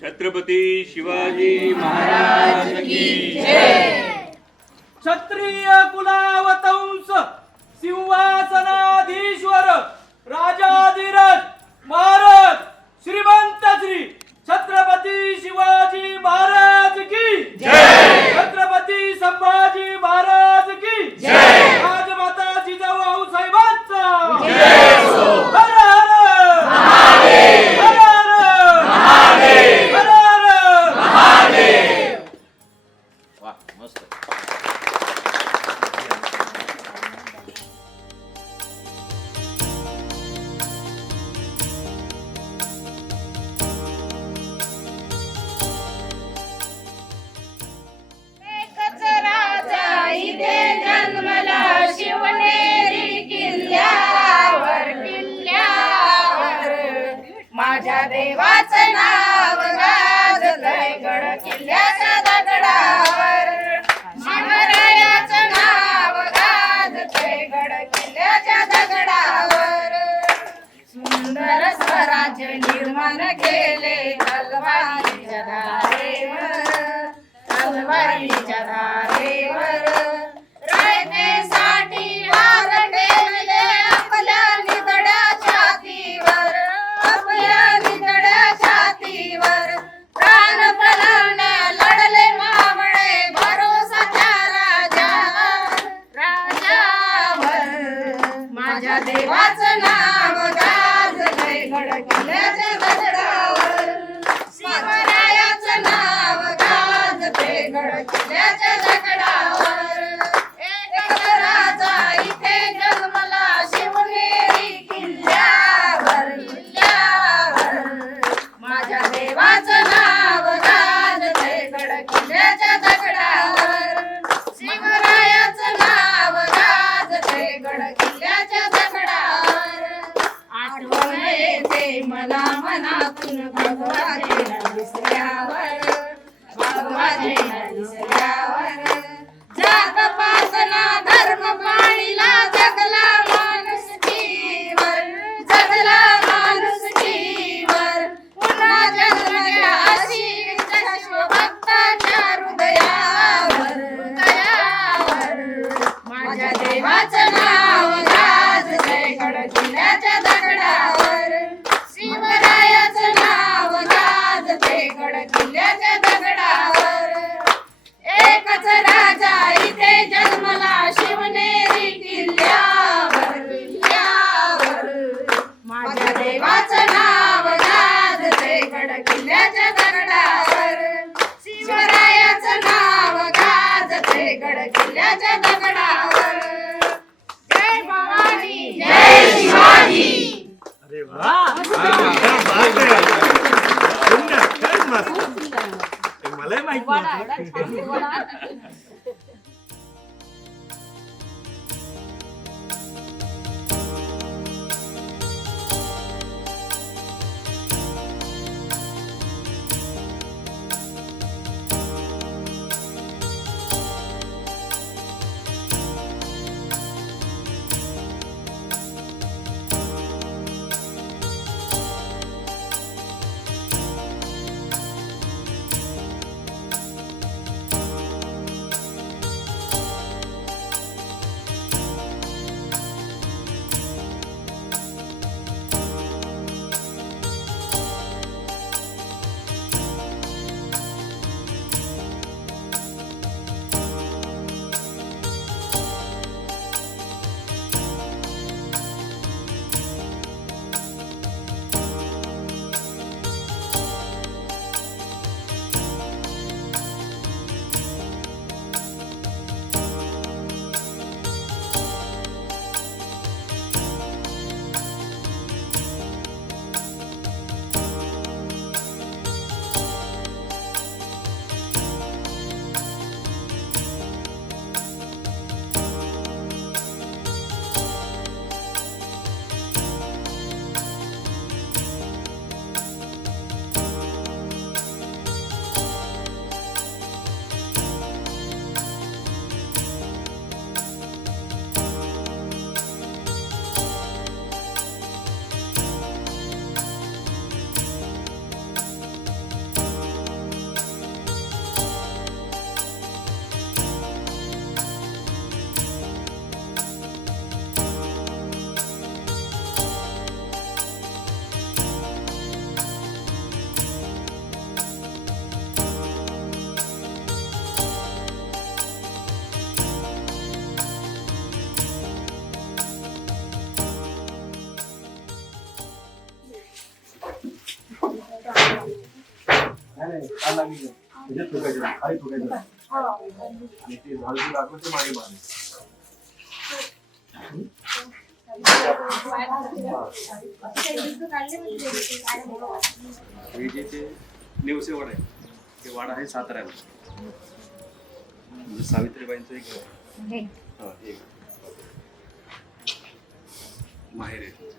छत्रपती शिवाजी महाराज की जय। क्षत्रिय कुलावतंस सिंहासनाधीश्वर राजाधिराज महाराज श्रीमंत श्री छत्रपती शिवाजी महाराज की जय। छत्रपती संभाजी महाराज की जय। राजमाता जिजाऊ साहेबांचा जय हो। हर हर महादेव, हर हर महादेव, हर हर महादेव। वाह, मस्त। एकच राजा इथे जन्मला शिवनेरी किल्ल्यावर माझ्या देवाचं नाव गाजलंय गड किल्ल्याच्या दगडावर शिवरायाचं नाव गाजतंय गड किल्ल्याच्या दगडावर सुंदर स्वराज्य निर्माण केले तलवारीच्या धारेवर तलवारीच्या धारेवर रायतेसाठी वार ठेवले आपल्या नितड्या छातीवर आपल्या नितड्या छातीवर प्राण प्रधान्य लढले मावळे भरोसाच्या राजावर माझ्या देवाचं नाव गाजलंय गड किल्ल्याच्या दगडावर शिवरायाचं नाव गाजते गड किल्ल्याच्या दगडावर एकच राजा इथे जन्मला शिवनेरी किल्ल्यावर माझ्या देवाचं नाव गाजते गड किल्ल्याच्या दगडावर शिवरायाचं नाव गाजते गड किल्ल्याच्या दगडावर आठवण येते मला मनातून भगवाजेला दिसल्यावर भगवाजेला दिसल्यावर जात पासना धर्म पाळीला जगला माणूस जीवर जगला माणूस जीवर पुन्हा जन्म घ्या अशी इच्छा शिवभक्ताच्या हृदयावर माझ्या देवाचं नाव गाजलंय गड किल्ल्याच्या दगडावर शिवरायाचं नाव गाजते गड किल्ल्याच्या दगडावर एकच राजा इथे जन्मला शिवनेरी किल्ल्यावर माझ्या देवाचं नाव गाजते गड किल्ल्याच्या दगडावर शिवरायाचं नाव गाजते गड किल्ल्याच्या दगडावर जय भवानी जय शिवाजी। अरे वाह, सुंदर, छान, मस्त. हे मलाही माहित नव्हतं. नाही काल लागली म्हणजे ठोकायचं खाली ठोकायचं आणि ते झाड जे लागलं ते मागे मारले हे जे ते नेवसे वाडा आहे ते वाडा आहे साताऱ्याला म्हणजे सावित्रीबाईंचं एक घर आहे. हा, एक माहेर आहे.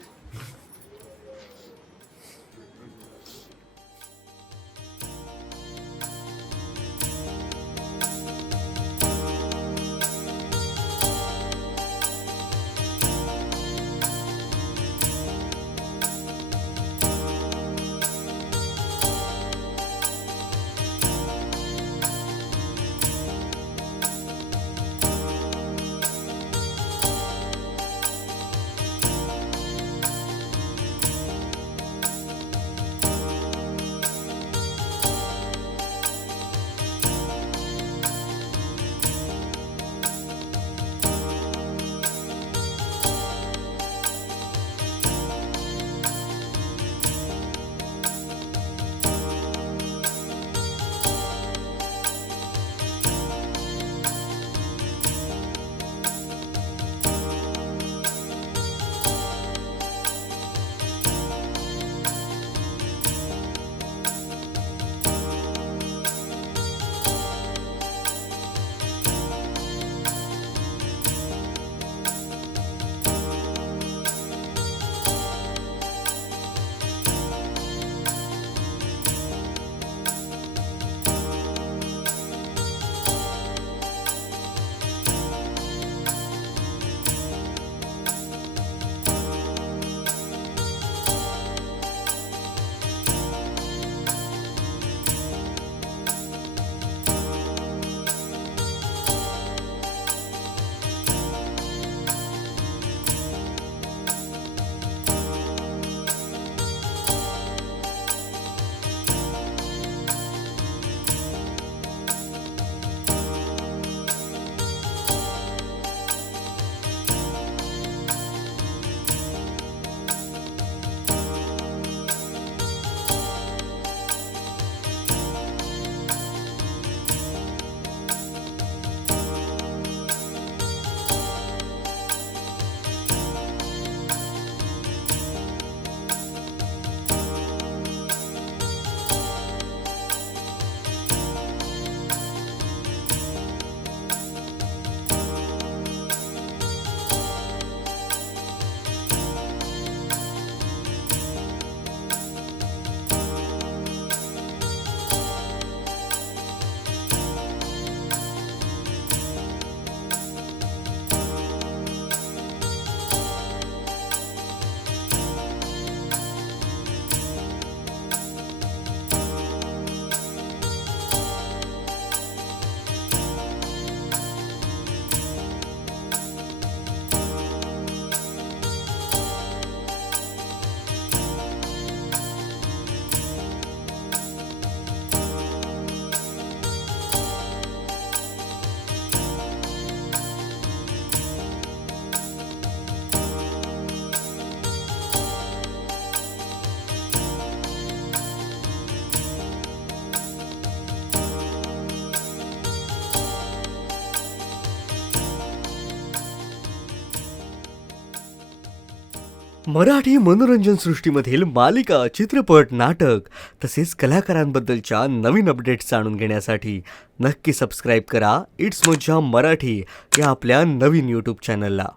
मराठी मनोरंजन सृष्टीमधील मालिका, चित्रपट, नाटक तसेच कलाकारांबद्दलच्या नवीन अपडेट्स जाणून घेण्यासाठी नक्की सबस्क्राईब करा इट्स मज्जा मराठी या आपल्या नवीन यूट्यूब चॅनलला.